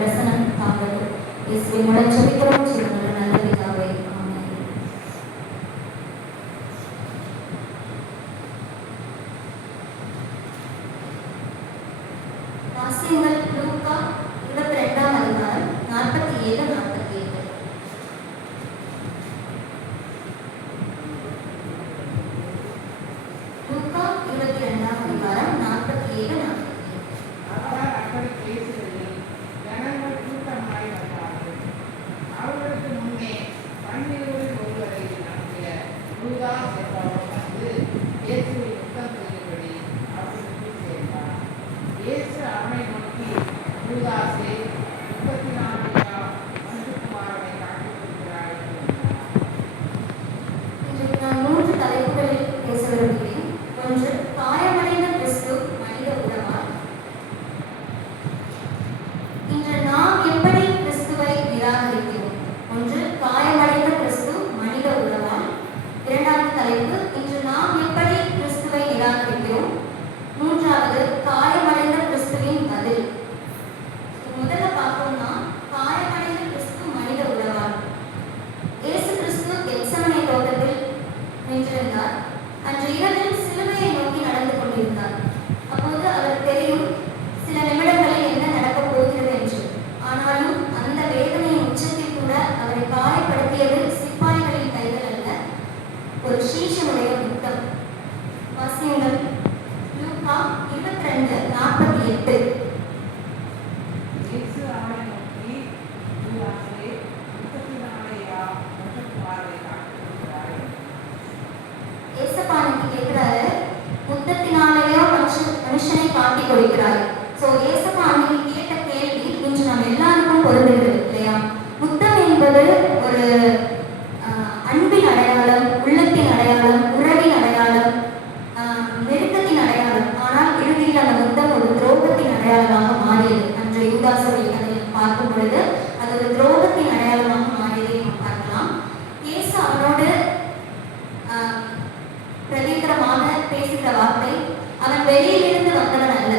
பிரசனம் தாங்கட்டும். இயேசுவின் மூலம் ஜெபிக்கிறோம் ஜீவனுள்ள நல்ல பிதாவே. ஆமென். வாசியங்கள் லூக்கா 22ஆம் அதிகாரம் 47-48. லூக்கா 22ஆம் அதிகாரம் 47-48. அவர் அப்படி பேசுகையில் ஜனங்கள் கூட்டமாய் வந்தார்கள். அவர்களுக்கு முன்னே 12 ஒருவரை அனுப்பிய யூதாஸ் என்பவர் வந்து இயேசுவை யுத்தம் செய்யும்படி அவர்களுக்கு சேர்ந்தார். இயேசு அவனை நோக்கி, யூதாசே, 34 மனுஷகுமாரனை காட்டிக் கொடுக்கிறாய் என்றார். இன்றைக்கு நான் 3 தலைப்புகளில் பேச விரும்புகிறேன். ஒன்று, காயமடைந்த கிறிஸ்து மனித உறவால். இன்று நாம் எப்படி கிறிஸ்துவை நிராகரிக்கிறோம்? ஒன்று, காயமடைந்த கிறிஸ்து மனித உறவால். இரண்டாவது தலைப்பு, இன்று நாம் எப்படி கிறிஸ்துவை நிராகரிக்கிறோம்? மூன்றாவது, காயமடைந்த கிறிஸ்துவின் பதில். முதல்ல பார்த்தோம்னா, காயமடைந்த கிறிஸ்து மனித உறவால். இயேசு கிறிஸ்து கெத்செமனே தோட்டத்தில் நின்றிருந்தார். அன்று இரவில் சிலுவையை நோக்கி நடந்து கொண்டிருந்தார். அப்போது அவர் தெரியும் சில நிமிடங்களில் என்ன நடக்கப் போகிறது என்று. ஆனாலும் அந்த வேதனையின் உச்சத்தில் கூட அவரை காயப்படுத்தியது சிப்பாய்களின் கைகள் அல்ல, ஒரு சீஷனுடைய யுத்தம். வாசியங்கள் லூக்கா 22:48. இயேசு அவனை நோக்கி, யூதாசே, 34 மனுஷகுமாரனை காட்டிக் கொடுக்கிறாய் என்றார். ஏசப்பா எனக்கு கேட்கிறாரு, முத்தத்தினாலேயோ மனுஷனை காட்டி கொடுக்கிறாய். ஸோ ஏசப்பா அன்னைக்கு கேட்ட கேள்வி இன்று நம்ம எல்லாருக்கும் பொருந்துகிறது இல்லையா? முத்தம் என்பது ஒரு அன்பின் அடையாளம், உள்ளத்தின் அடையாளம், உறவின் அடையாளம், நெருக்கத்தின் அடையாளம். ஆனால் இறுதியில் அந்த முத்தம் ஒரு துரோகத்தின் அடையாளமாக மாறியது. அன்று யூதாசுவை கதையில் பார்க்கும் பொழுது அது ஒரு துரோகத்தின் அடையாளமாக மாறியதை நாம் பார்க்கலாம். இயேசு அவனோடு பிரதிகரமாக பேசுகிற வார்த்தை, அவன் வெளியிலிருந்து வந்தவன் அல்ல,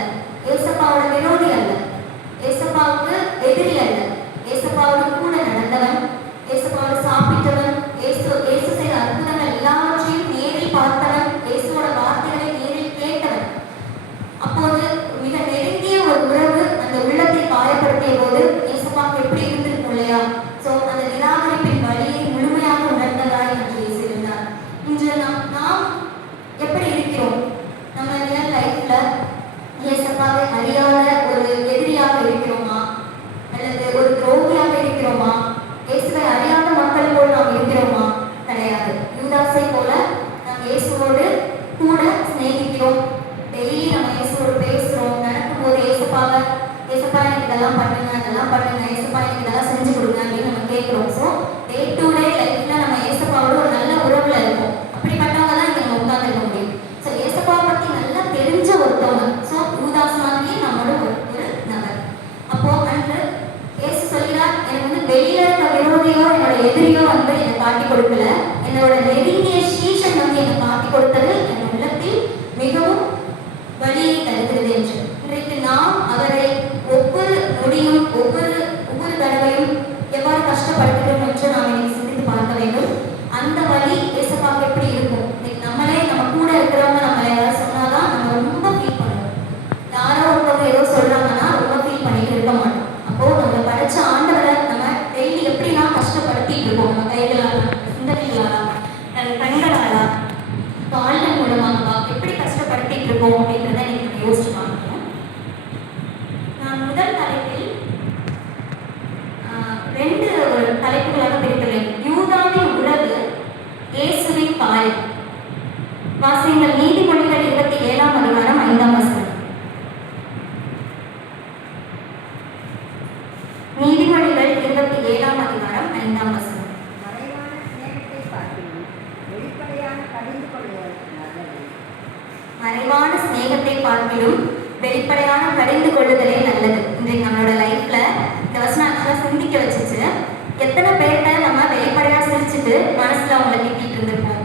ஏசப்பாவோட விரோதி அல்ல, ஏசப்பாவுக்கு எதிரி அல்ல, ஏசப்பாவோடு கூட நடந்தவன், ஏசப்பாவோடு சாப்பிட்டவன், இயேசு செய்த அற்புதங்கள் எல்லாவற்றையும் நேரில் பார்த்தவன், இயேசுவோட வார்த்தைகளை நேரில் கேட்டவன். அப்போது மிக நெருங்கிய ஒரு உறவு அந்த உள்ளத்தை காயப்படுத்திய போது ஏசப்பாவுக்கு எப்படி இருந்திருக்கும் இல்லையா? ஸோ அந்த நிராகரிப்பின் வழியை முழுமையாக உணர்ந்ததாய் என்று இயேசு இருந்தார். இன்று நாம் எப்படி இருக்கிறோம்? நம்ம ரியல் லைஃப்ல இயேசப்பாவை அறியாத ஒரு எதிரியாக இருக்கிறோமா, அல்லது ஒரு துரோகியாக இருக்கிறோமா? இயேசுவை அறியாத மக்கள் போல் நாம் இருக்கிறோமா? கிடையாது. யூதாசை போல நாம் இயேசுவோடு கூட சிநேகிக்கிறோம். டெய்லி நம்ம இயேசுவோடு பேசுறோம். நடக்கும்போது ஏசப்பா எனக்கு இதெல்லாம் பண்ணுங்க, அதெல்லாம் பண்ணுங்க, ஏசப்பா எனக்கு இதெல்லாம் செஞ்சு கொடுங்க அப்படின்னு நம்ம கேட்கிறோம். ஸோ டே டு டே லைஃப்ல நம்ம ஏசப்பாவோட ஒரு நல்ல உறவுல இருக்கோம். அப்படிப்பட்டவங்க தான் இங்க நம்ம உட்கார்ந்துருக்க முடியும். ஸோ ஏசப்பாவை பத்தி நல்லா தெரிஞ்ச ஒருத்தவங்க. ஸோ யூதாஸ் மாதிரியே நம்மளோட ஒரு நபர். அப்போ அன்று இயேசு சொல்கிறார், எனக்கு வந்து வெளியில இருக்க விரோதியோ என்னோட எதிரியோ வந்து என்னை காட்டி கொடுக்கல, என்னோட நெருங்கிய சீஷன் வந்து என்னை காட்டி கொடுத்தது என் உள்ளத்தில் மிகவும் வழியை தருகிறது என்று. இன்றைக்கு நாம் அவரை ஒவ்வொரு நொடியும் ஒவ்வொரு தடவையும் எவ்வாறு கஷ்டப்படுத்துகிறோம் என்று நாம் இன்னைக்கு சிந்தித்து பார்க்க வேண்டும். அந்த வழி ஏசப்பாவுக்கு எப்படி இருக்கும்? இன்னைக்கு நம்மளே நம்ம கூட இருக்கிறவங்க நம்மளை யாராவது சொன்னாதான் நம்ம ரொம்ப ஃபீல் பண்ணுவோம். யாரோ ஒருத்தவங்க ஏதோ சொல்றாங்கன்னா ரொம்ப ஃபீல் பண்ணிட்டு இருக்க மாட்டோம். அப்போ நம்மளை படிச்ச ஆண்டவரை நம்ம டெய்லி எப்படிலாம் கஷ்டப்படுத்திட்டு இருக்கோம்? நம்ம கைகளால, சிந்தனைகளாலா, கண்களாலா, கால்கள் மூலமாகவா எப்படி கஷ்டப்படுத்திட்டு இருக்கோம் அப்படின்றத இன்னைக்கு நம்ம யோசிச்சு பார்க்கணும். நான் முதல் தலைப்பில் 2 தலைப்புகளாக பிரிக்கிறேன். யூதாவின் உறவு, இயேசுவின் காயம். வாசியங்கள் நீதிமொழிகள் 27ஆம் அதிகாரம் 5ஆம் வசனம். நீதிமொழிகள் 27ஆம் அதிகாரம் 5ஆம் வசனம். மறைவான சிநேகத்தை பார்க்கிலும் வெளிப்படையான கடிந்து கொள்ளுதல் நல்லது. மறைவான சிநேகத்தை பார்க்கிலும் வெளிப்படையான கடிந்து கொள்ளுதலே நல்லது. இன்றைக்கு நம்மளோட லைஃப்ல இந்த வசனம் ஆக்சுவலாக சிந்திக்க வச்சுச்சு. எத்தனை பேர்கிட்ட நம்ம வெளிப்படையா சிரிச்சுட்டு மனசுல அவங்கள திட்டிட்டு இருந்திருப்போம்?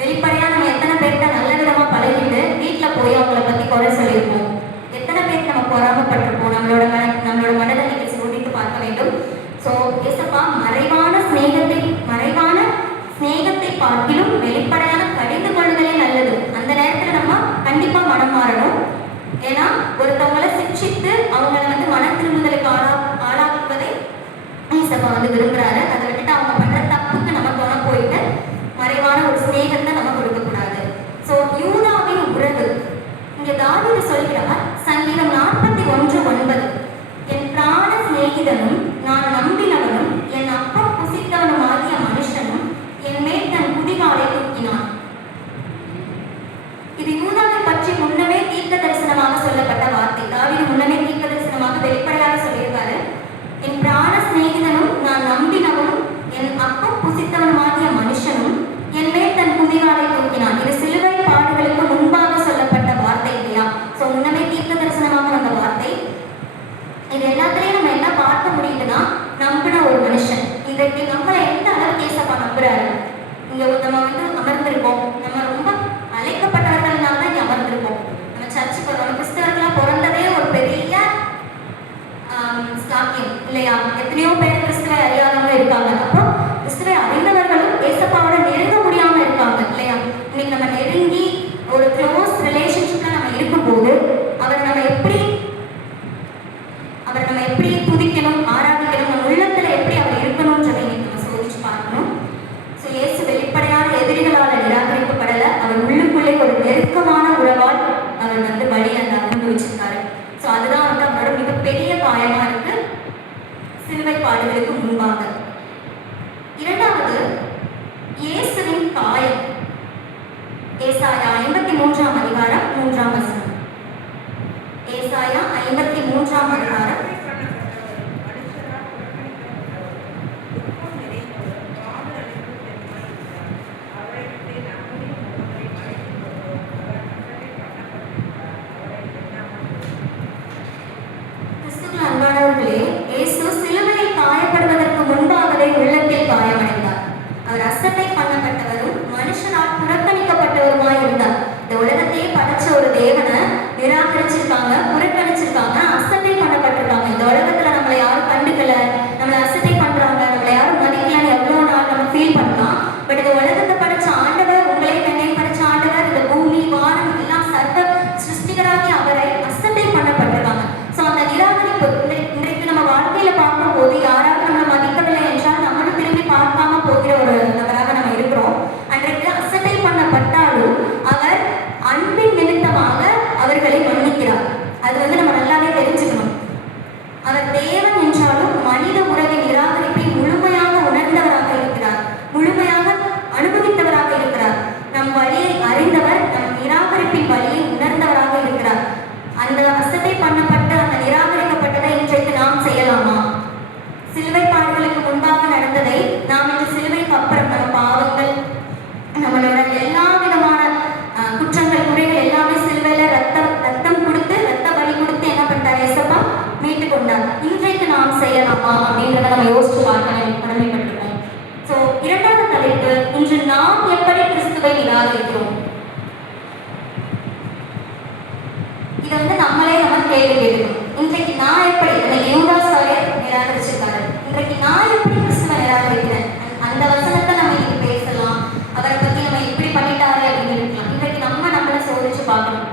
வெளிப்படையா நம்ம எத்தனை பேர்கிட்ட நல்ல விதமா பழகிட்டு வீட்டுல போய் அவங்கள பத்தி குறை சொல்லியிருப்போம்? எத்தனை பேருக்கு நம்ம பொறாமப்பட்டிருப்போம்? நம்மளோட மனதை நீங்க ஓட்டிட்டு ஏசப்பா மறைவான சிநேகத்தை பார்க்கிலும் வெளிப்படையான கடிந்து கொள்ளுதலே நல்லது. அந்த நேரத்துல நம்ம கண்டிப்பா மனம் மாறணும். ஏன்னா ஒருத்தவங்களை சிக்ஷித்து அவங்கள மன திரும்புதலுக்கு ஆளாக்குவதை ஏசப்பா விரும்புறாரு. அதை விட்டுட்டு அவங்க பண்ற தப்புக்கு நம்ம துணை போயிட்டு மறைவான ஒரு சிநேகத்தை நம்ம கொடுக்க கூடாது. ஸோ யூதாவின் உறவு இங்க தாவீது சொல்கிறார், சங்கீதம் 41:9, என் பிராண சிநேகிதனும் நான் நம்பினவனும் என் அப்பம் புசித்தவனுமாகிய மனுஷனும் என் மேல் தன் குதிகாலை தூக்கினான். இது யூதாவை பற்றி முன்னமே தீர்க்க தரிசனமாக சொல்லப்பட்ட வார்த்தை. தாவீது முன்னமே தீர்க்க தரிசனமாக வெளிப்படையாக சொல்லியிருக்காரு, என் பிராண சிநேகிதனும் நான் நம்பினவனும் என் அப்பம் புசித்தவனுமாகிய மனுஷனும் என் மேல் தன் குதிகாலை தூக்கினான். இது சிலுவை பாடுகளுக்கு முன்பாக சொல்லப்பட்ட வார்த்தை இல்லையா? ஸோ முன்னமே தீர்க்க தரிசனமாக வந்த வார்த்தை. இது எல்லாத்துலேயும் நம்ம என்ன பார்க்க முடியுதுன்னா, நம்பின ஒரு மனுஷன் இன்றைக்கு நம்மளை எந்த அளவுக்கு ஏசப்பா நம்புறாரு. இங்க நம்ம அமர்ந்திருக்கோம், நம்ம ரொம்ப அழைக்கப்பட்டவர்கள்னால தான் இங்க அமர்ந்திருக்கோம். நம்ம சர்ச்சுக்கு நம்ம கிறிஸ்தவர்களா பிறந்ததே ஒரு பெரிய ஸ்லாக்கியம் இல்லையா? எத்தனையோ பேர் கிறிஸ்துவை அறியாதவங்க இருக்காங்க. அப்போ கிறிஸ்துவை அறிந்தவர்களும் ஏசப்பாவோட நெருங்க முடியாம இருக்காங்க இல்லையா? இன்னைக்கு நம்ம நெருங்கி ஒரு க்ளோஸ் ரிலேஷன்ஷிப்ல நம்ம இருக்கும்போது அவரை நம்ம எப்படி துதிக்கணும், ஆராதிக்கணும், நம்ம உள்ளத்துல எப்படி அவர் இருக்கணும்ன்றதை நம்ம சோதிச்சு பார்க்கணும். ஸோ இயேசு வெளிப்படையான எதிரிகளால் நிராகரிக்கப்படல. அவர் உள்ளுக்குள்ளே ஒரு நெருக்கமான உறவால் அவர் வழி அந்த அனுபவிச்சிருக்காரு. ஸோ அதுதான் அவரோட மிகப்பெரிய காயமா இருக்கு சிலுவை பாடுகளுக்கு முன்பாக. இரண்டாவது, இயேசுவின் காயம். ஏசாயா 53:3. ஏசாயா 53:3. காயப்படுவதற்கு முன்பாகவே உள்ளத்தில் காயமடைந்தார். அவர் அசட்டை பண்ணப்பட்டவரும் மனுஷனால் புறக்கணிக்கப்பட்டவருமாய் இருந்தார். இந்த உலகத்தையே படைச்ச ஒரு தேவனை நிராகரிச்சிருக்காங்க, புறக்கணிச்சிருக்காங்க, அசட்டை பண்ணப்பட்டிருக்காங்க. இந்த உலகத்துல நம்மளை யாரும் கண்டுக்கல, நம்மளை அசட்டை பண்றாங்க, நம்மளை யாரும் மதிக்கலன்னு எவ்வளவு நாள் நம்ம ஃபீல் பண்ணலாம். பட் இந்த உலகத்தை படைச்ச ஆண்டவர், உங்களை என்னை படைச்ச ஆண்டவர், இந்த பூமி வானம் எல்லாம் சர்வ சிருஷ்டிகராகி அவரை அசட்டை பண்ணப்பட்டிருக்காங்க. ஸோ அந்த நிராகரிப்பு இன்றைக்கு நம்ம வாழ்க்கையில பார்க்கும் போது யாராவது நம்மளை மதிக்கவில்லை என்றால் நம்மளும் திரும்பி பார்க்காம போகிற ஒரு நபராக நம்ம இருக்கிறோம். அன்றைக்கு அசட்டை பண்ணப்பட்டாலும் அவர் அன்பின் நிமித்தமாக அவர்களை மன்னிக்கிறார். அது நம்ம நல்லாவே தெரிஞ்சுக்கணும். அவர் தேவன் என்றாலும் மனித உறவின் நிராகரிப்பை முழுமையாக உணர்ந்தவராக இருக்கிறார், முழுமையாக அனுபவித்தவராக இருக்கிறார். நம் வழியை அறிந்தவர், நம் நிராகரிப்பின் வழியை உணர்ந்தவராக இருக்கிறார். அந்த அசட்டை பண்ணப்பட்ட அந்த நிராகரிக்கப்பட்டதை இன்றைக்கு நாம் செய்யலாமா? சிலுவை பாடுகளுக்கு முன்பாக நடந்ததை நாம் இந்த சிலுவைக்கு அப்புறம் நம்ம பாவங்கள், நம்மளோட எல்லா விதமான குற்றங்கள், குறைகள் எல்லாமே சிலுவையில ரத்தம் கொடுத்து, ரத்த பலி கொடுத்து என்ன பண்ணிட்டார் ஏசப்பா? மீட்டு கொண்டார். இன்றைக்கு நாம் செய்யலாமா அப்படின்றத நம்ம யோசிச்சு பார்க்க கடமைப்பட்டிருக்கோம். ஸோ இரண்டாவது தலைப்பு, இன்று நாம் எப்படி கிறிஸ்துவை நிராகரிக்கிறோம்? இதை நம்மளே நம்ம கேள்வி கேட்கணும். இன்றைக்கு நான் எப்படி, இன்னைக்கு யூதாஸ் நிராகரிச்சிருக்காரு, இன்றைக்கு நான் எப்படி கிறிஸ்துவை நிராகரிக்கிறேன்? அந்த வசனத்தை நம்ம இன்னைக்கு பேசலாம், அவரை பத்தி நம்ம எப்படி பண்ணிட்டாரு அப்படின்னு இருக்கலாம். இன்றைக்கு நம்மளை சோதிச்சு பார்க்கணும்.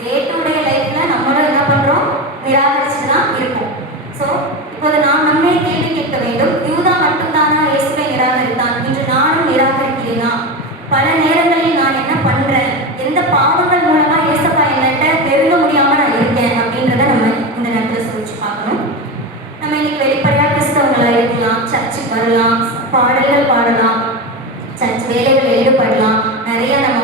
டே டு டே லைஃப்ல நம்மளும் என்ன பண்றோம்? நிராகரிச்சுதான் இருப்போம். ஸோ இப்போது நாம் நம்மே கேள்வி கேட்க வேண்டும். யூதா மட்டும்தானா இயேசுவை நிராகரித்தான்? இன்று நானும் நிராகரிக்கிறேனா? பல நேரங்களில் நான் என்ன பண்றேன்? எந்த பாவங்கள் மூலமா ஏசப்பா என்னட்ட நெருங்க முடியாம நான் இருக்கேன் அப்படின்றத நம்ம இந்த நேரத்தில் சோதிச்சு பார்க்கணும். நம்ம இன்னைக்கு வெளிப்படையா கிறிஸ்தவங்களா இருக்கலாம், சர்ச்சுக்கு வரலாம், பாடல்கள் பாடலாம், சர்ச் வேலைகளில் ஈடுபடலாம், நிறைய நம்ம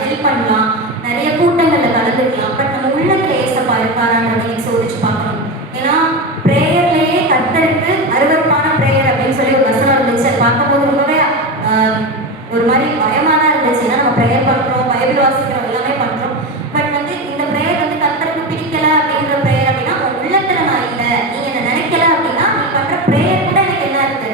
ஹெல்ப் பண்ணலாம், நிறைய கூட்டங்கள்ல கலந்துக்கலாம். பட் நம்ம உள்ளத்துல ஏசப்பா இருக்காரான்றதை சோதிச்சு பார்க்கணும். ஏன்னா பிரேயர்லயே கர்த்தருக்கு அருவருப்பான பிரேயர் அப்படின்னு சொல்லி ஒரு வசனம் இருந்துச்சு. பார்க்கும்போது ரொம்பவே ஒரு மாதிரி பயமா தான் இருந்துச்சு. ஏன்னா நம்ம ப்ரேயர் பண்றோம், பைபிள் வாசிக்கிறோம், எல்லாமே பண்றோம். பட் இந்த ப்ரேயர் கர்த்தருக்கு பிடிக்கல அப்படின்ற ப்ரேயர் அப்படின்னா உள்ளத்துல நான் இல்லை, நீங்க என்ன நினைக்கல அப்படின்னா நீ பண்ற ப்ரேயர் கூட எனக்கு என்ன இருக்கு?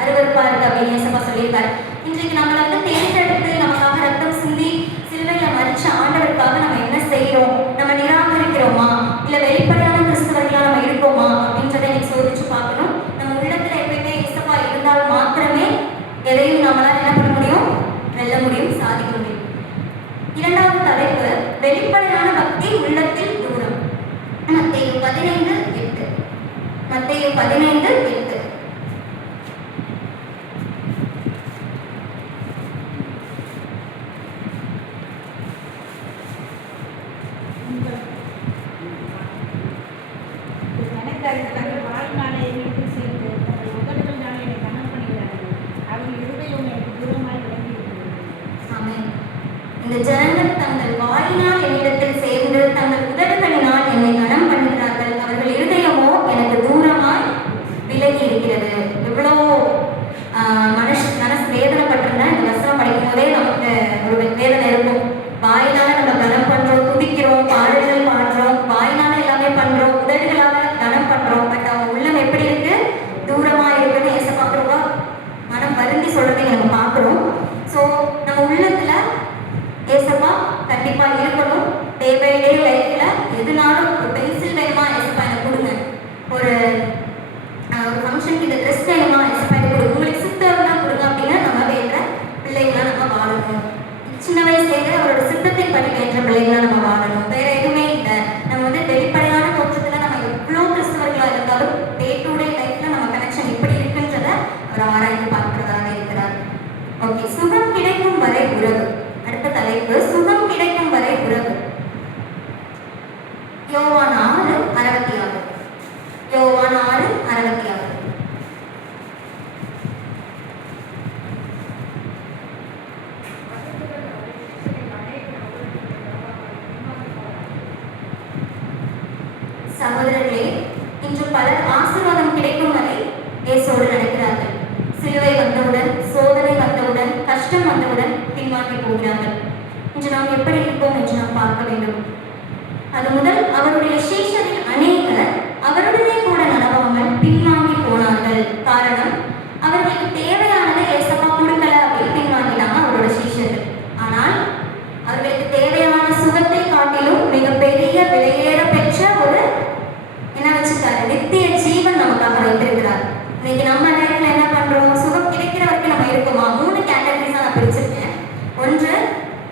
அருவருப்பா இருக்கு அப்படின்னு ஏசப்பா சொல்லியிருக்காரு. இன்றைக்கு நம்மளை தேர்ந்தெடுத்து நமக்காக ரத்தம் சிந்தி சிலுவையில மறிச்ச ஆண்டவருக்காக நம்ம என்ன செய்யறோம்? நம்ம நிராகரிக்கிறோமா? இல்ல வெளிப்படையான கிறிஸ்தவர்களா நம்ம இருக்கோமா அப்படின்றத நீங்க சோதிச்சு பார்க்கணும். நம்ம உள்ளத்துல எப்படி 15:8. தங்கள் வாழ்நாளை என்னிடத்தில் சேர்ந்து தங்கள் உதடுகள் நான் என்னை கனம் பண்ணுகிறார்கள். அவர்கள் இருதயம் எனக்கு தூரமாய் விளங்கி இருக்கிறது. ஆமென். இந்த ஜனங்கள் தங்கள் வாயினால் என்னிடத்தில் சேர்ந்து தங்கள் உதடுகளினால் என்னை கனம் பண்ணுகிறார்கள். அவர்கள் இருதயமோ எனக்கு தூரமாய் விலகி இருக்கிறது. எவ்வளோ மனசு வேதனைப்பட்டிருந்தா இந்த வசனம் படிக்கும் போதே நமக்கு ஒரு வேதனை இருக்கும். வாயினால நம்ம கனம் பண்றோம், துதிக்கிறோம், பாடல்கள் பாடுறோம், வாயினால எல்லாமே பண்றோம், உதடுகளால கனம் பண்றோம். பட் அவங்க உள்ளம் எப்படி இருக்கு? தூரமா இருக்குன்னு ஏசப்பாக்குறவா மனம் வருந்தி சொல்றதை நம்ம பார்க்குறோம். ஸோ நம்ம உள்ளத்துல ஏசப்பா கண்டிப்பா இருக்கணும். டே பை டே லைஃப்ல எதுனாலும் ஒரு பென்சில் வேணுமா ஏசப்பா எனக்கு கொடுங்க, ஒரு ஃபங்க்ஷனுக்கு இந்த ட்ரெஸ் வேணுமா ஏசப்பா எனக்கு கொடுங்க, உங்களுக்கு சித்தம் தான் கொடுங்க அப்படின்னு நம்ம வேண்ட பிள்ளைங்களா நம்ம வாழணும். சின்ன வயசுலேருந்து அவரோட சித்தத்தை பற்றி வேண்ட பிள்ளைங்களா நம்ம வாழணும். வேற எதுவுமே இல்லை. நம்ம வந்து வெளிப்படையான தோற்றத்துல நம்ம எவ்வளோ கிறிஸ்தவர்களா இருந்தாலும் டே டு டே லைஃப்ல நம்ம கனெக்ஷன் எப்படி இருக்குன்றத அவர் ஆராய்ந்து பார்க்கிறதாக இருக்கிறார். ஓகே, சுகம் கிடைக்கும் வரை உறவு. அடுத்த தலைப்பு சுகம் கிடைக்கும் வரை உறவு. யோவான் 6:66. யோவான் 6:66. சகோதரர்களே, இன்று பலர் ஆசீர்வாதம் கிடைக்கும் வரை இயேசுவோடு நடக்கிறார்கள். சிலுவை வந்தவுடன், சோதனை வந்தவுடன், கஷ்டம் வந்தவுடன் பின்வாங்கி போகிறார்கள். இன்று நாம் எப்படி இருப்போம் என்று நாம் பார்க்க வேண்டும். அது முதல் அவருடைய சீஷரில் அநேகர் அவருடனே கூட நடவாமல் பின்வாங்கி போனார்கள். காரணம், அவர்களுக்கு தேவையானதை ஏசப்பா கொடுக்கல அப்படின்னு பின்வாங்கினாங்க அவரோட சீஷர்கள். ஆனால் அவர்களுக்கு தேவையான சுகத்தை காட்டிலும் மிகப்பெரிய விலையேற பெற்ற ஒரு என்ன வச்சிருக்காரு? நித்திய ஜீவன் நமக்காக வைத்திருக்கிறார். இன்னைக்கு நம்ம லைஃப்ல என்ன பண்றோம்? சுகம் கிடைக்கிற வரைக்கும் நம்ம இருக்கோமா? 3 கேட்டகரிஸா நான் பிரிச்சிருக்கேன். ஒன்று,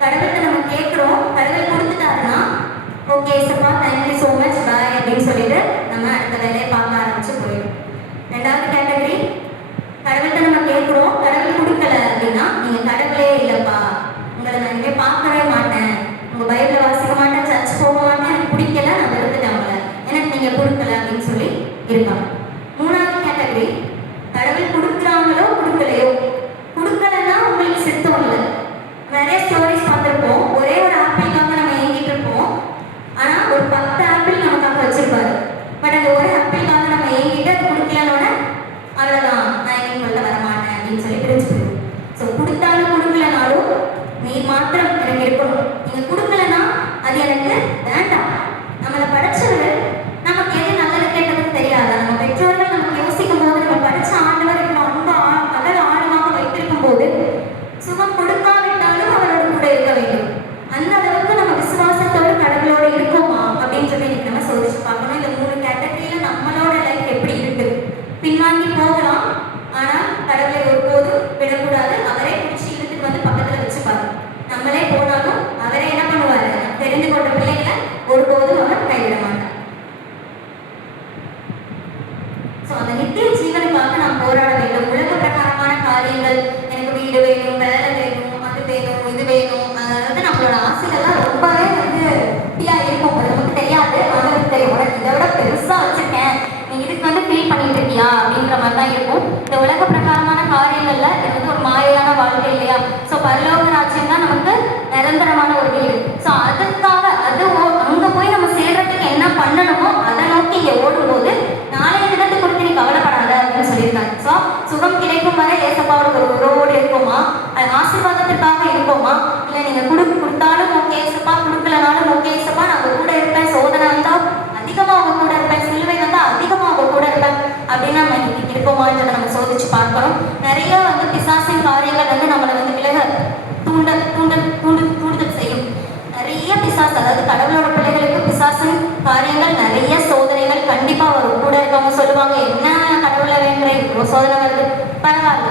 கடவுள்கிட்ட நம்ம கேட்கிறோம், கடவுள் கொடுத்துட்டாருன்னா ஓகே சப்பா தேங்க்யூ ஸோ மச் பாய் அப்படின்னு சொல்லிட்டு நம்ம அடுத்த வேலையை பார்க்க ஆரம்பிச்சு போயிடும். ரெண்டாவது கேட்டகரி, கடவுள்கிட்ட நம்ம கேட்குறோம், கடவுள் கொடுக்கல அப்படின்னா நீங்க கடவுளே இல்லப்பா, உங்களை நான் இனிமேல் பார்க்கவே மாட்டேன், உங்க பைபிளை வாசிக்க மாட்டேன், சர்ச் போக மாட்டேன், எனக்கு பிடிக்கல, நான் வெறுத்துட்டேன் உங்களை, எனக்கு நீங்க கொடுக்கல அப்படின்னு சொல்லி இருப்பாங்க. மூணாவது கேட்டகரி, கடவுள் கொடுக்குறாங்களோ கொடுக்கலையோ, கொடுக்கலன்னா உங்களுக்கு சித்தம் இல்லை. நிறைய ஸ்டோரிஸ் பார்த்துருப்போம். ஒரே ஒரு ஆப்பிளுக்காக நம்ம ஏங்கிட்டு இருப்போம், ஆனா ஒரு 10 ஆப்பிள் நமக்காக வச்சிருப்பாரு. பட் அந்த ஒரு ஆப்பிளுக்காக நம்ம ஏங்கிட்டு அது கொடுக்கலனோட அவ்வளவுதான், நான் உங்கள்கிட்ட வரமாட்டேன் அப்படின்னு சொல்லி பிரிஞ்சு போயிடும். ஸோ கொடுத்தாலும் கொடுக்கலனாலும் நீ மாத்திரம் எனக்கு இருக்கணும். நீங்க கொடுக்கலன்னா அது எனக்கு வேண்டாம். நம்மளை படைச்சவர் நமக்கு எது நல்லது கேட்டதுன்னு தெரியாதா? நம்ம பெற்றோர்கள் நமக்கு யோசிக்கும் போது, நம்ம படிச்ச ஆண்டவர் இவ்வளோ அன்பா அகல ஆழமாக வைத்திருக்கும் போது சுகம் கொடுக்காவிட்டாலும் அவரோட கூட இருக்க வேண்டும். அந்த அளவுக்கு நம்ம விசுவாசத்தோடு கடவுளோட இருக்கோமா அப்படின்றத இன்னைக்கு நம்ம சோதிச்சு பார்க்கணும். இந்த 3 கேட்டகரியில நம்மளோட லைஃப் எப்படி இருக்கு? பின்வாங்கி போகலாம், ஆனா கடவுளை ஒருபோதும் விடக்கூடாது. அவரே பிடிச்சி இழுத்துட்டு வந்து பக்கத்துல வச்சுப்பாரு. நம்மளே போனாலும் அவரே என்ன பண்ணுவாரு? தெரிந்து கொண்ட பிள்ளைகளை ஒருபோதும் அவர் கைவிட மாட்டார். ஸோ அந்த நித்திய ஜீவனுக்காக நாம் போராட வேண்டும். உலக பிரகாரமான காரியங்கள், எனக்கு வீடு வேணும், வேலை வேணும், அது வேணும், இது வேணும், அதாவது நம்மளோட ஆசைகள்லாம் ரொம்பவே குட்டியா இருக்கும். நமக்கு தெரியாது, அவனுக்கு தெரியும். உனக்கு இதை விட பெருசா வச்சிருக்கேன், நீ இதுக்கு ஃபீல் பண்ணிட்டு இருக்கியா அப்படின்ற மாதிரி தான் இருக்கும். இந்த உலக பிரகாரமான காரியங்கள்ல இது ஒரு மாயையான வாழ்க்கை இல்லையா? ஸோ பரலோக ராஜ்யம் தான் நமக்கு நிரந்தரமான ஒரு வீடு. ஸோ அதுக்காக அது அங்க போய் நம்ம சேர்றதுக்கு என்ன பண்ணணுமோ அதை நோக்கி இங்கே ஓடும்போது நாளைய தினத்தை குறித்து நீ கவலைப்படாத அப்படின்னு சொல்லியிருக்காங்க. ஸோ சுகம் கிடைக்கும் வரை ஏசப்பாவோட ஒரு உறவோடு இருக்கோமா? அது ஆசீர்வாதத்திற்காக இருக்கோமா? இல்லை நீங்க கொடுத்தாலும் ஓகே ஏசப்பா, கொடுக்கலனாலும் ஓகே ஏசப்பா, நான் உங்க கூட இருப்பேன், சோதனை வந்தா அதிகமா அவங்க கூட இருப்பேன், சிலுவை வந்தா அதிகமா அவங்க கூட இருப்பேன் அப்படின்னு நம்ம இன்னைக்கு இருக்கோமான்றதை நம்ம சோதிச்சு பார்க்கணும். நிறைய பிசாசின் காரியங்கள் நம்மளை விலக தூண்டுதல் செய்யும். நிறைய பிசாசு, அதாவது கடவுளோட பிள்ளைகளுக்கு பிசாசின் காரியங்கள், நிறைய சோதனைகள் கண்டிப்பா வரும். கூட இருக்கவங்க சொல்லுவாங்க, என்ன கடவுளை வேண்டுறேன், இவ்வளோ சோதனை வருது, பரவாயில்ல,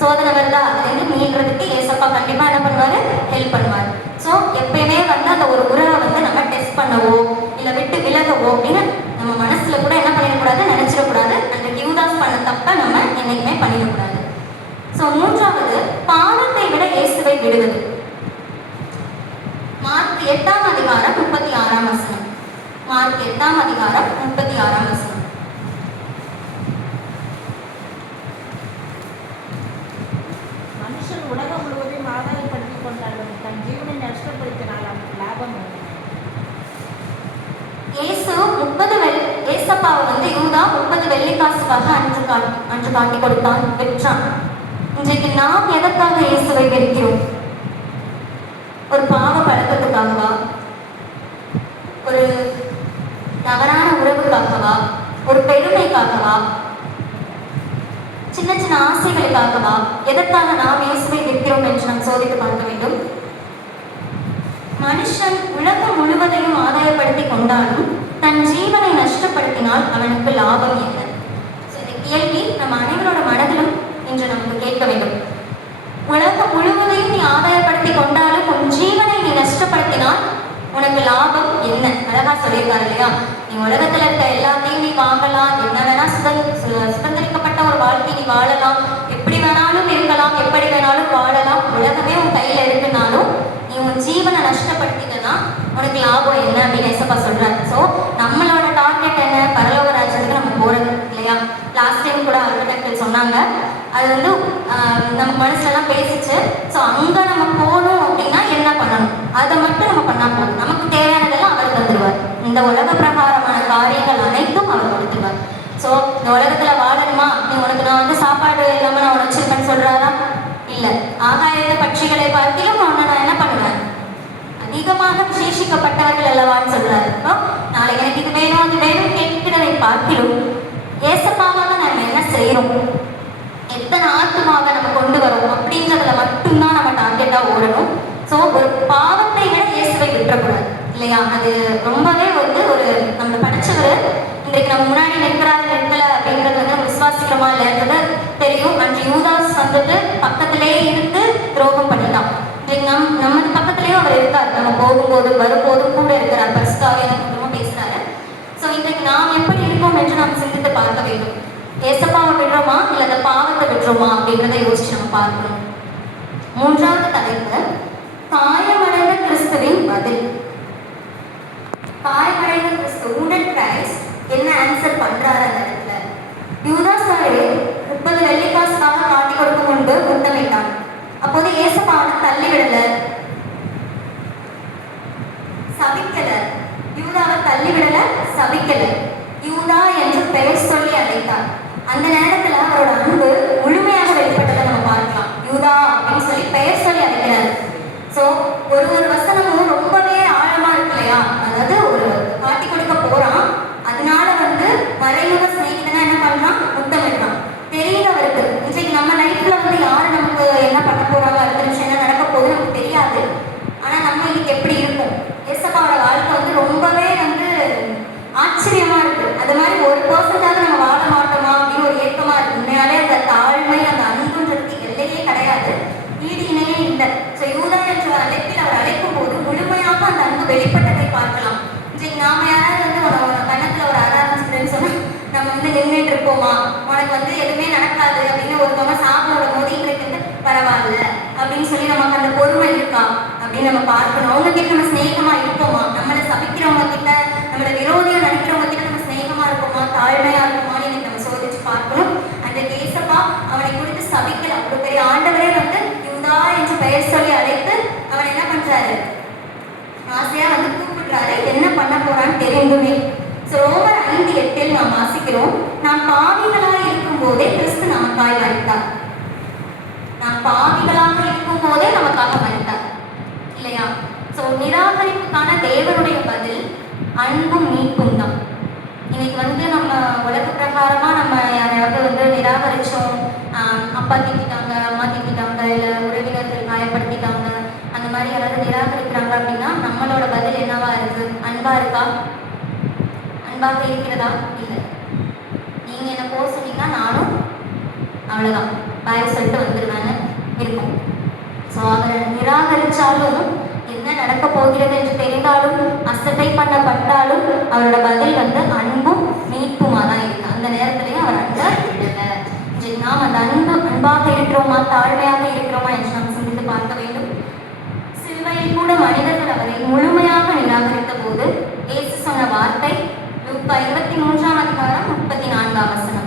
சோதனை வருதா, அதுலேருந்து மீள்றதுக்கு ஏசப்பா கண்டிப்பா என்ன பண்ணுவாரு? ஹெல்ப் பண்ணுவார். ஸோ எப்பயுமே அந்த ஒரு உறவை நம்ம டெஸ்ட் பண்ணவோ இல்லை விட்டு விலகவோ அப்படின்னு நம்ம மனசுல கூட என்ன பண்ணிடக்கூடாது, நினைச்சிடக்கூடாது. அந்த என்னைக்குமே பண்ணிடக்கூடாது. ஸோ மூன்றாவது, பாவத்தை விட இயேசுவை விடுவது. மார்க் 8ஆம் அதிகாரம் 36ஆம் வசனம். மார்க் 8ஆம் அதிகாரம் 36ஆம் வசனம். மனுஷன் உலகம் முழுவதையும் ஆதாயப்படுத்திக் கொண்டாலும் தன் ஜீவனை நஷ்டப்படுத்தினால் அவனுக்கு லாபம் என்ன? ஏசப்பாவை யூதா 30 வெள்ளிக்காசுக்காக அன்று காட்டி கொடுத்தான், பெற்றான். இன்றைக்கு நாம் எதற்காக இயேசுவை வெறுக்கிறோம்? ஒரு பாவ பழக்கத்துக்காகவா? ஒரு தவறான உறவுக்காகவா? ஒரு பெருமைக்காகவா? சின்ன சின்ன ஆசைகளுக்காகவா? எதற்காக நாம் இயேசுவை வெறுக்கிறோம் என்று நாம் சோதித்து பார்க்க வேண்டும். மனுஷன் உலகம் முழுவதையும் ஆதாயப்படுத்தி கொண்டாலும் தன் ஜீவனை நஷ்டப்படுத்தினால் அவனுக்கு லாபம் என்ன? இந்த கேள்வி நம்ம அனைவரோட மனதிலும் இன்று நமக்கு கேட்க வேண்டும். உலகம் முழுவதையும் நீ ஆதாயப்படுத்தி கொண்டாலும் உன் ஜீவனை நீ நஷ்டப்படுத்தினால் உனக்கு லாபம் என்ன? அழகா சொல்லியிருக்காரு இல்லையா? நீ உலகத்துல இருக்க எல்லாத்தையும் நீ வாங்கலாம், என்ன வேணா சுதந்திரிக்கப்பட்ட ஒரு வாழ்க்கை நீ வாழலாம், எப்படி வேணாலும் இருக்கலாம், எப்படி வேணாலும் வாழலாம், உலகமே உன் கையில இருக்குனாலும் நீ உன் ஜீவனை நஷ்டப்படுத்திட்டனா உனக்கு லாபம் என்ன அப்படின்னு ஏசப்பா சொல்றாரு. ஸோ நம்மளோட டார்கெட் என்ன? பரலோக ராஜ்யத்துக்கு நம்ம போறது இல்லையா? லாஸ்ட் டைம் கூட ஆர்கிடெக்டர் சொன்னாங்க, அது நம்ம மனசுலலாம் பேசிச்சு. ஸோ அங்கே நம்ம போகணும் அப்படின்னா என்ன பண்ணணும், அதை மட்டும் நம்ம பண்ணா போதும். நமக்கு தேவையானதெல்லாம் அவர் தந்துடுவார். இந்த உலக பிரகாரமான காரியங்கள் அனைத்தும் அவர் கொடுத்துருவார். ஸோ இந்த உலகத்தில் வாழணுமா, நீ உனக்கு நான் சாப்பாடு இல்லாமல் நான் உனக்கு வச்சிருப்பேன்னு சொல்கிறாரா? இல்லை. ஆகாயத்தை பட்சிகளை பார்த்திலும் அவனை நான் என்ன பண்ணுவேன், அதிகமாக விசேஷிக்கப்பட்டவர்கள் அல்லவான்னு சொல்றாரு. நாளைக்கு எனக்கு இது வேணும் அது வேணும் கேட்கிறதை பார்க்கிலும் ஏசப்பாவாக நம்ம என்ன செய்யறோம், எத்தனை ஆத்மாவை நம்ம கொண்டு வரோம் அப்படின்றதுல மட்டும்தான் நம்ம டார்கெட்டா ஓடணும். ஸோ ஒரு பாவத்தை விட இயேசுவை விட்டுறக்கூடாது இல்லையா? அது ரொம்பவே ஒரு நம்மளை படிச்சவர் இன்றைக்கு நம்ம முன்னாடி நிற்கிறாரு நிற்கல அப்படின்றது நம்ம விசுவாசிக்கிறோமா இல்லைன்றது தெரியும். அன்று யூதாஸ் பக்கத்திலே இருந்து துரோகம் பண்ணிட்டான். இன்றைக்கு நமது பக்கத்திலேயும் அவர் இருக்கார். நம்ம போகும்போதும் வரும்போதும் கூட இருக்கிறார். பரிசுத்தாவே நம்ம பேசுறாரு. ஸோ இன்றைக்கு நாம் எப்படி இருக்கோம் என்று நாம் சிந்தித்து பார்க்க வேண்டும். ஏசப்பாவை விடுறோமா இல்லை அந்த பாவத்தை விடுறோமா அப்படின்றத யோசிச்சு நம்ம பார்க்கணும். மூன்றாவது தலைப்பு, காயமடைந்த கிறிஸ்துவின் பதில். காயமடைந்த கிறிஸ்து, wounded Christ, என்ன ஆன்சர் பண்றாரு அந்த இடத்துல? யூதாஸாவே 30 வெள்ளிக்காசுக்காக காட்டி கொடுக்கும் முன்பு முத்தமிட்டான். அப்போது ஏசப்பா அவனை தள்ளிவிடல, சபிக்கல. யூதாவை தள்ளிவிடல, சபிக்கல. யூதா என்று பெயர் சொல்லி அழைத்தார். அந்த நேரத்துல அவரோட அன்பு முழுமையாக வெளிப்பட்டதை நம்ம பார்க்கலாம். யூதா அப்படின்னு சொல்லி பெயர் சொல்லி அழைக்கிறார். ஸோ ஒரு வசனமும் ரொம்பவே ஆழமா இருக்கு இல்லையா? அதாவது ஒரு காட்டி கொடுக்க போறான், அதனால மறைமுக சிநேகிதனா என்ன பண்றான், முத்தமிடுறான். தெரியல அவருக்கு. இன்றைக்கு நம்ம லைஃப்ல யாரு நமக்கு என்ன பண்ண போறாங்க, அடுத்த நிமிஷம் என்ன நடக்க போகுது நமக்கு தெரியாது. ஆனா நம்ம இன்னைக்கு எப்படி இருக்கும்? ஏசப்பாவோட வாழ்க்கை ரொம்பவே ஆச்சரியமா இருக்கு. அது மாதிரி ஒரு பர்சன்டாவது நம்ம வாழ மாட்டோமா அப்படின்னு ஒரு ஏக்கமா இருக்கு. உண்மையாலே அந்த தாழ்மை, அந்த அன்புன்றது எல்லையே கிடையாது, ஈடு இணையே இல்லை. ஸோ யூதா என்ற அழைப்பில் அவர் அழைக்கும் போது முழுமையாக அந்த அன்பு வெளிப்பட்டதை பார்க்கலாம். இன்றைக்கு நாம யாராவது உன கண்ணத்துல ஒரு ஆரம்பிச்சுன்னு சொன்னா நம்ம நின்றுட்டு இருப்போமா? உனக்கு எதுவுமே நடக்காது அப்படின்னு ஒருத்தவங்க சாப்பிட போது இன்றைக்கு பரவாயில்ல அப்படின்னு சொல்லி நமக்கு அந்த பொறுமை இருக்கா அப்படின்னு நம்ம பார்க்கணும். அவங்க கிட்ட நம்ம ஸ்நேகமா இருப்போமா? நம்மளை சபிக்கிறவங்க கிட்ட, நம்மளை விரோதியா நினைக்கிறவங்க கிட்ட நம்ம ஸ்நேகமா இருப்போமா, தாழ்மையா இருப்போமான்னு இன்னைக்கு நம்ம சோதிச்சு பார்க்கணும். அந்த ஏசப்பா அவனை குறித்து சபிக்கல. ஒரு பெரிய ஆண்டவரே யூதா என்று பெயர் சொல்லி அழைத்து அவன் என்ன பண்றாரு, ஆசையா கூப்பிடுறாரு. என்ன பண்ண போறான்னு தெரிந்துமே. ரோமர் 5:8 நாம் வாசிக்கிறோம், நாம் பாவிகளாக இருக்கும் போதே கிறிஸ்து நமக்காய் மரித்தார். நாம் பாவிகளாக இருக்கும் போதே நமக்காக மரித்தார் இல்லையா? ஸோ நிராகரிப்புக்கான தேவனுடைய பதில் அன்பும் மீட்பும் தான். இன்னைக்கு நம்ம உலக பிரகாரமா நம்ம யாரையாவது நிராகரிச்சோம், அப்பா திட்டாங்க, அம்மா திட்டாங்க, இல்லை உறவினர்கள் காயப்படுத்திட்டாங்க, அந்த மாதிரி யாராவது நிராகரிக்கிறாங்க அப்படின்னா நம்மளோட பதில் என்னவா இருக்கு? அன்பா இருக்கா? அன்பாக இருக்கிறதா? இல்லை. நீங்க என்ன போக சொன்னீங்கன்னா நானும் அவ்வளவுதான் பாய் சொல்லிட்டு வந்துடுவேன்னு இருக்கும். ஸோ அவரை நிராகரிச்சாலும் என்ன நடக்க போகிறது என்று தெரிந்தாலும் அசட்டை பண்ணப்பட்டாலும் அவரோட பதில் அன்பும் மீட்புமா தான் இருக்கு. அந்த நேரத்திலையும் அவர் அன்பை விடல. நாம் அந்த அன்பாக இருக்கிறோமா, தாழ்மையாக இருக்கிறோமா என்று நாம் சிந்தித்து பார்க்க வேண்டும். சிலுவையில் கூட மனிதர்கள் அவரை முழுமையாக நிராகரித்த போது இயேசு சொன்ன வார்த்தை லூக்கா 23:34.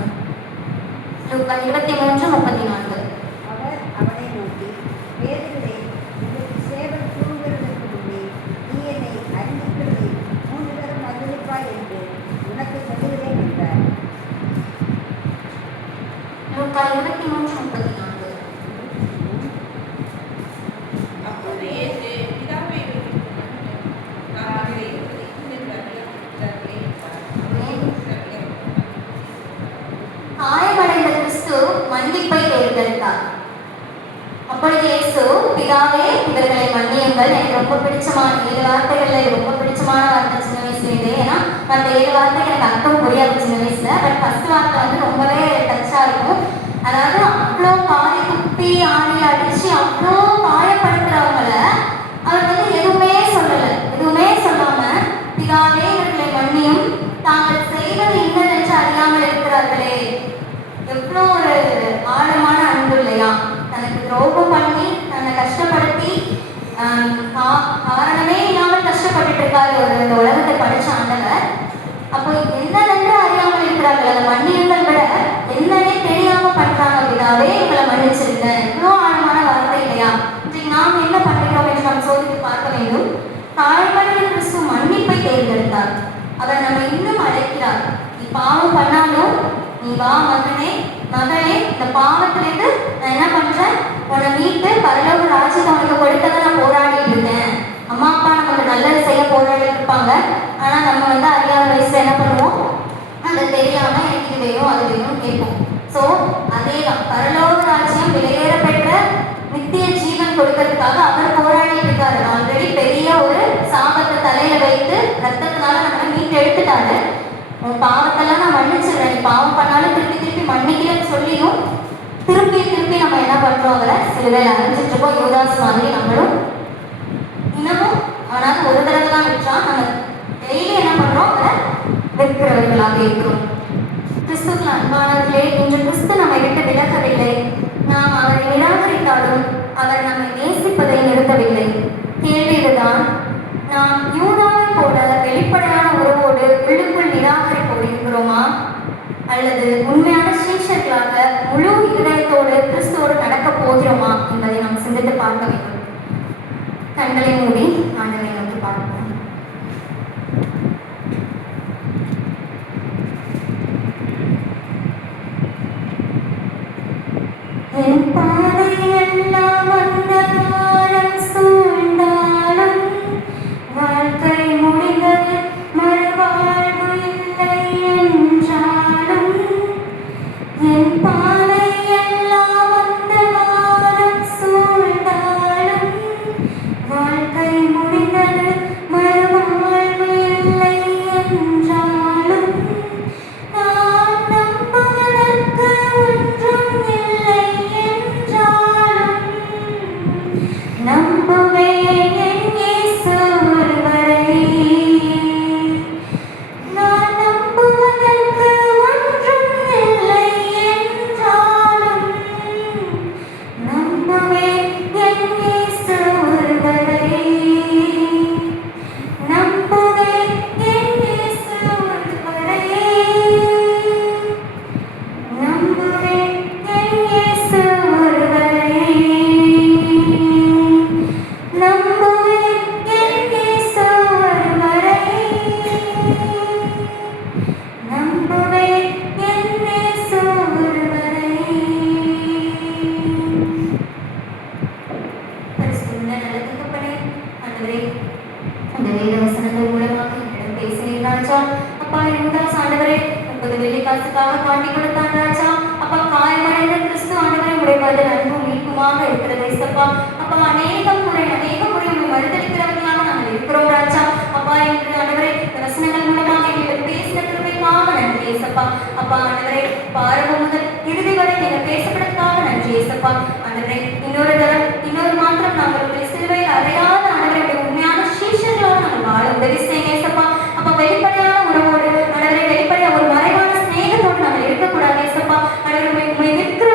லூக்கா 23:34. அவர் அவனை நோக்கி, பேதுருவே, உங்களுக்கு சேவல் தூங்குகிறதற்கு முன்னே நீ என்னை அறிந்திருக்கிறதை 3 தரம் மறுதலிப்பாய் என்று உனக்கு சொல்லுகிறேன் என்றார். லூக்கா 23:34. அப்போது இயேசு பிதாவை நோக்கி, நான் இதை உபதேசித்தேன் காயமடைந்த கிறிஸ்து மன்னிப்பை தேர்ந்தெடுத்தார். அப்பொழுது இயேசு, பிதாவே இவர்களை மன்னியுங்கள். எனக்கு ரொம்ப பிடிச்சமான 7 வார்த்தைகள்ல ரொம்ப பிடிச்சமான வார்த்தை சின்ன வயசுலேருந்தே. ஏன்னா மற்ற 7 வார்த்தை எனக்கு அர்த்தம் புரியாது சின்ன வயசுல. பட் ஃபர்ஸ்ட் வார்த்தை வந்து ரொம்பவே டச்சா இருக்கும். அதாவது அவ்வளோ காய குப்பி ஆணி அடிச்சு அவ்வளோ காயப்படுத்துறவங்கள அவர் வந்து எதுவுமே சொல்லாம, பிதாவே இவர்களை மன்னியும், தாங்கள் செய்வது இன்னதென்று அறியாமல் இருக்கிறார்களே. எவ்வளோ ஒரு ஆழமான அன்பு இல்லையா? தனக்கு துரோகம் பண்ணி தன்னை கஷ்டப்படுத்தி காரணமே இல்லாமல் கஷ்டப்பட்டுட்டு இருக்காரு இந்த உலகத்தை படிச்ச ஆண்டவர். அப்போ என்னதென்று அறியாமல் இருக்கிறார்கள், அதை மன்னியுங்கள் விட என்னன்னே தெரியாம பண்றாங்க. பிதாவே இவங்களை மன்னிச்சிருங்க. இவ்வளோ ஆழமான வார்த்தை இல்லையா? இன்றைக்கு நாம் என்ன பண்ணுகிறோம் என்று நாம் சோதித்து பார்க்க வேண்டும். தாழ்மையான கிறிஸ்து மன்னிப்பை தேர்ந்தெடுத்தார். அவர் நம்ம இன்னும் அழைக்கிறார். நீ பாவம் பண்ணாலும் நீ வா மகனே மகளே, இந்த பாவத்திலிருந்து நான் என்ன பண்றேன், உன்னை மீட்டு பரலோக ராஜ்யத்தை உனக்கு கொடுத்ததை நான் போராடிட்டு இருக்கேன். அம்மா அப்பா நமக்கு நல்லது செய்ய போராடி இருப்பாங்க. ஆனா நம்ம வந்து அறியாத வயசுல என்ன பண்ணுவோம், அது தெரியாம எனக்கு இது வேணும் அது வேணும் கேட்போம். ஸோ அதேதான், பரலோக ராஜ்யம் விலையேற பெற்ற நித்திய ஜீவன் கொடுக்கறதுக்காக அவர் போராடி இருக்காரு. ஆல்ரெடி பெரிய ஒரு சாபத்தை தலையில வைத்து ரத்தத்தினால நம்ம மீட்டு எடுத்துட்டாரு. உன் பாவத்தெல்லாம் நான் மன்னிச்சிடுறேன், நீ பாவம் பண்ணாலும் திருப்பி மன்னிக்கிறேன்னு சொல்லியும் திருப்பி நம்ம என்ன பண்றோம், அவரை சிலுவையில் அரைஞ்சிட்டு இருக்கோம். யூதாஸ் மாதிரி நம்மளும் இன்னமும் ஆனால் ஒரு தடவை தான் விட்டா நம்ம டெய்லி என்ன பண்றோம், அவரை வெறுக்கிறவர்களாக இருக்கிறோம். கிறிஸ்துக்கள் அன்பானவர்களே, இன்று கிறிஸ்து நம்மை விட்டு விலகவில்லை. நாம் அவரை நிராகரித்தாலும் அவர் நம்மை நேசிப்பதை நிறுத்தவில்லை. கேள்வி இதுதான், நாம் யூதாவை போல வெளிப்படையான உறவோடு உள்ளுக்குள் நிராகரிப்போடு இருக்கிறோமா, அல்லது உண்மையான சீஷர்களாக முழு இதயத்தோடு கிறிஸ்துவோடு நடக்க போகிறோமா என்பதை நாம் சிந்தித்து பார்க்க வேண்டும். கண்களை மூடி ஆண்டவரை நோக்கி பார்ப்போம். என் பாதையெல்லாம் அந்தகாரம் சூழ்ந்தாலும் வாழ்க்கை முடிந்தது மறுவாழ்வு இல்லை என்றாலும், என் பாதையெல்லாம் அந்தகாரம் சூழ்ந்தாலும் வாழ்க்கை முடிந்தது மறுவாழ்வு இல்லை என்றாலும், நான் நம்புவதற்கு ஒன்றும் இல்லை என்றாலும் நம்புவேன் என் இயேசு ஒருவரை. நான் நம்புவதற்கு ஒன்றும் இல்லை என்றாலும் நம்புவேன் என் இயேசு ஒருவரை. நம்புவேன் என் இயேசு ஒருவரை. நம்புவேன் என் இயேசு ஒருவரை. நம்புவேன் என் இயேசு ஒருவரை. நம்புவேன் என் இயேசு ஒருவரை. பரிசுத்த நல்ல தகப்பனே, ஆண்டவரே, அந்த வேத வசனங்கள் மூலமாக என்னிடம் பேசினீர் ராஜா. அப்பா, யூதாஸ் ஆண்டவரே 30 வெள்ளிக்காசுக்காக காட்டி கொடுத்தான் ராஜா. அப்பா, காயமடைந்த கிறிஸ்து ஆண்டவரை உடைய பதில் அன்பும் மீட்புமாக இருக்கிறது இயேசப்பா. அப்பா, அநேக முறை உங்களை மறுதளிக்கிறவர்களாக நாங்கள் இருக்கிறோம் ராஜா. அப்பா, இன்று ஆண்டவரே இந்த வசனங்கள் மூலமாக எங்களுக்கு பேசின கிருபைக்காக நன்றி இயேசப்பா. அப்பா ஆண்டவரே, ஆரம்பம் முதல் இறுதி வரை நீங்கள் பேசப்படுறதுக்காக நன்றி இயேசப்பா. ஆண்டவரே, இன்னொரு மாத்திரம் நாங்கள் உங்களை சிலுவையில் அறையாத ஆண்டவரை உண்மையான சீஷர்களாக நாங்கள் வாழ உதவி செய்யுங்க இயேசப்பா. அப்பா, வெளிப்படையான உறவோடு ஆண்டவரை, வெளிப்படையான ஒரு மறைவான ஸ்நேகத்தோடு நாங்கள் இருக்கக்கூடாது இயேசப்பா. ஆண்டவரை, உண்மை நிற்கிற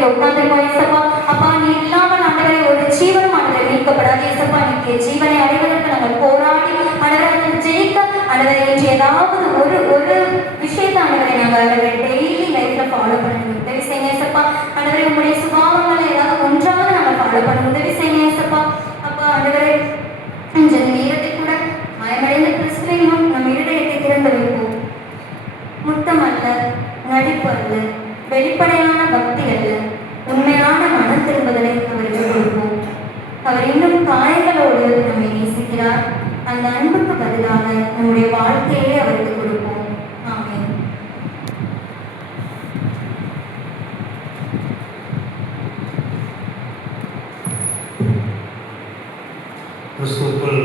ஆஸ்பத்திரியில் உட்கார்ந்திருக்கோம் ஏசப்பா. அப்பா நீ இல்லாமல் ஆண்டவரே ஒரு ஜீவனும் ஆண்டவரை மீட்கப்படாது ஏசப்பா. நீங்க ஜீவனை அடைவதற்கு நாங்கள் போராடி ஆண்டவரை ஜெயிக்க ஆண்டவரை இன்று ஏதாவது ஒரு விஷயத்தை ஆண்டவரை நாங்கள் ஆண்டவரை டெய்லி லைஃப்ல ஃபாலோ பண்ணி உதவி செய்யுங்க ஏசப்பா. ஆண்டவரை உங்களுடைய சுபாவங்களை ஏதாவது ஒன்றாவது நாங்கள் ஃபாலோ பண்ண உதவி செய்யுங்க ஏசப்பா. அப்பா ஆண்டவரை இந்த நேரத்தை கூட மயமடைந்த கிறிஸ்துவையும் நம் இருதயத்தை திறந்து வைப்போம். முத்தம் அல்ல, நடிப்பு அல்ல, வெளிப்படையான பக்தி அல்ல, உண்மையான மன திரும்புதலை அவருக்கு கொடுப்போம். அவர் இன்னும் காயங்களோடு நம்மை நேசிக்கிறார். அந்த அன்புக்கு பதிலாக நம்முடைய வாழ்க்கையை அவருக்கு கொடுப்போம். ஆமென். கிறிஸ்துவுக்குள்